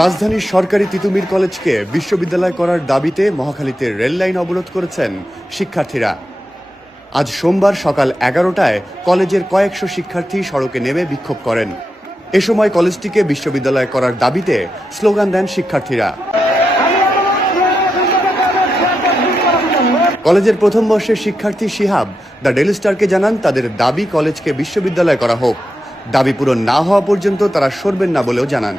রাজধানীর সরকারি তিতুমির কলেজকে বিশ্ববিদ্যালয় করার দাবিতে মহাখালীতে রেল লাইন অবরোধ করেছেন শিক্ষার্থীরা। আজ সোমবার সকাল 11টায় কলেজের কয়েকশো শিক্ষার্থী সড়কে নেমে বিক্ষোভ করেন। এ সময় কলেজটিকে বিশ্ববিদ্যালয় করার দাবিতে স্লোগান দেন শিক্ষার্থীরা। কলেজের প্রথম বর্ষের শিক্ষার্থী শিহাব দ্য ডেইলি স্টারকে জানান, তাদের দাবি কলেজকে বিশ্ববিদ্যালয় করা হোক। দাবি পূরণ না হওয়া পর্যন্ত তারা সরবেন না বলেও জানান।